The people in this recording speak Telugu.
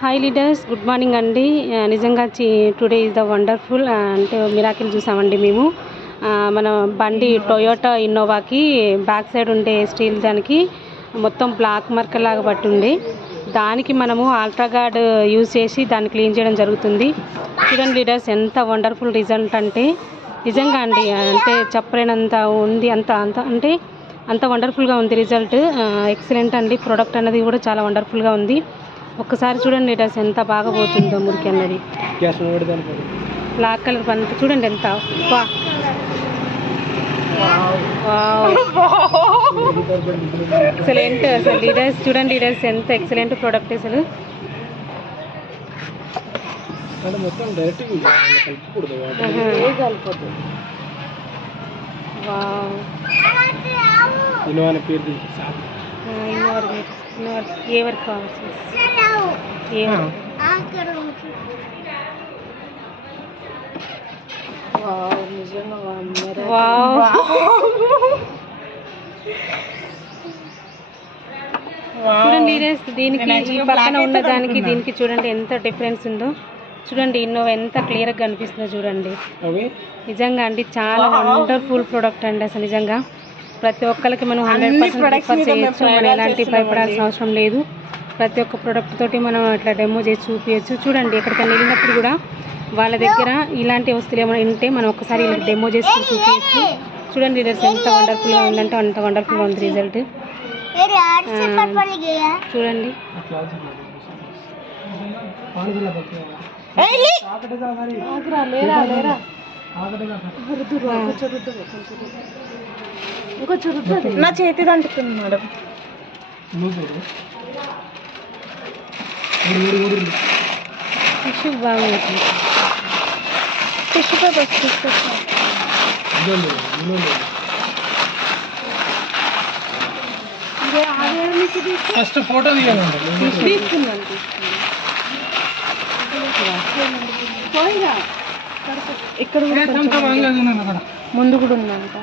హాయ్ లీడర్స్, గుడ్ మార్నింగ్ అండి. నిజంగా టుడే ఈజ్ ద వండర్ఫుల్ అంటే మిరాకిల్ చూసామండి మేము. మన బండి టొయోటా ఇన్నోవాకి బ్యాక్ సైడ్ ఉండే స్టీల్ దానికి మొత్తం బ్లాక్ మార్కర్ లాగా పట్టుండే, దానికి మనము అల్ట్రాగార్డ్ యూజ్ చేసి దాన్ని క్లీన్ చేయడం జరుగుతుంది. చూడండి లీడర్స్, ఎంత వండర్ఫుల్ రిజల్ట్ అంటే నిజంగా అండి, అంటే చెప్పలేనంత ఉంది. అంత వండర్ఫుల్గా ఉంది రిజల్ట్. ఎక్సలెంట్ అండి. ప్రోడక్ట్ అన్నది కూడా చాలా వండర్ఫుల్గా ఉంది. ఒక్కసారి చూడండి లీటర్స్, ఎంత బాగా పోతుందో మురికి అన్నది. బ్లాక్ కలర్ పంత చూడండి ఎంత ఎక్సలెంట్. అసలు లీడర్స్ చూడండి, లీడర్స్ ఎంత ఎక్సలెంట్ ప్రోడక్ట్ అసలు. ఏ వరకు కావచ్చు, చూడండి దీనికి ఈ పక్కన ఉన్న దానికి దీనికి చూడండి ఎంత డిఫరెన్స్ ఉందో. చూడండి ఇన్నోవా ఎంత క్లియర్గా కనిపిస్తుందో చూడండి. నిజంగా అండి చాలా వండర్ఫుల్ ప్రోడక్ట్ అండి. అసలు నిజంగా ప్రతి ఒక్కరికి మనం 100% ప్రిఫర్ చేయొచ్చు. మనం ఎలాంటి భయపడాల్సిన అవసరం లేదు. ప్రతి ఒక్క ప్రోడక్ట్ తోటి మనం అట్లా డెమో చేసి చూపించచ్చు. చూడండి ఎక్కడికైనా వెళ్ళినప్పుడు కూడా వాళ్ళ దగ్గర ఇలాంటి వస్తువులు ఏమైనా ఉంటే మనం ఒక్కసారి డెమో చేసి చూపించచ్చు. చూడండి రిజల్ట్స్ ఎంత వండర్ఫుల్గా ఉందంటే అంత వండర్ఫుల్గా ఉంది రిజల్ట్. చూడండి నా చేతి అంటుతుంది మేడం. టిష్యూ బాగుంది. టిష్యూ పేపర్ తీసుకొచ్చా. ఫస్ట్ ఫోటో తీసుకున్నాను. ఇక్కడ ముందు ముందు కూడా ఉందంట.